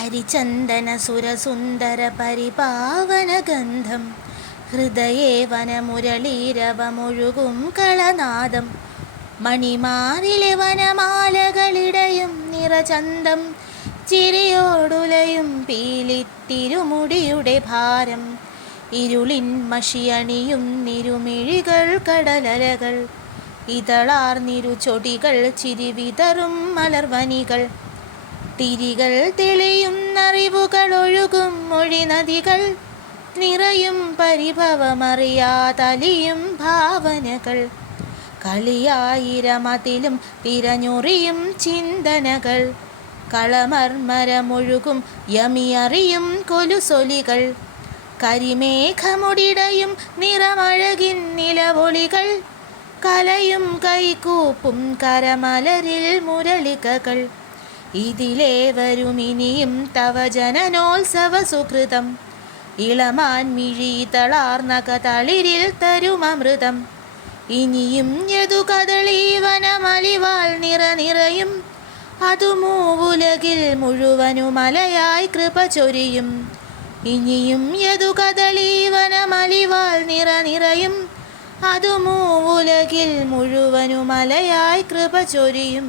ഹരിചന്ദന സുരസുന്ദര പരിപാവനഗന്ധം ഹൃദയേ വനമുരളീരവമൊഴുകും കളനാദം മണിമാറിലെ വനമാലകളിടയും നിറചന്തം ചിരിയോടുലയും പീലിത്തിരുമുടിയുടെ ഭാരം ഇരുളിൻ മഷിയണിയും നിരുമിഴികൾ കടലലകൾ ഇതളാർന്നിരു ചൊടികൾ ചിരിവിതറും മലർവനികൾ തിരികൾ തെളിയുന്നറിവുകൾ ഒഴുകും മൊഴിനദികൾ നിറയും പരിഭവമറിയാതലിയും ഭാവനകൾ കളിയായിരമതിലും തിരഞ്ഞൊറിയും ചിന്തനകൾ കളമർമരമൊഴുകും യമിയറിയും കൊലുസൊലികൾ കരിമേഘമുടിടയും നിറമഴകിൻ നിലവൊളികൾ കലയും കൈകൂപ്പും കരമലരിൽ മുരളികകൾ ഇതിലേവരുമിനിയും തവ ജനനോത്സവ സുഹൃതം ഇളമാൻ മിഴിതളാർന്നകതളിരിൽ തരുമമൃതം ഇനിയും യദുകദളീവനമലിവാൾ നിറയും അതു മൂവുലകിൽ മുഴുവനുമലയായി കൃപ ചൊരിയും ഇനിയും യദുകദളീവനമലിവാൾ നിറയും അതു മൂവുലകിൽ മുഴുവനുമലയായി കൃപ ചൊരിയും.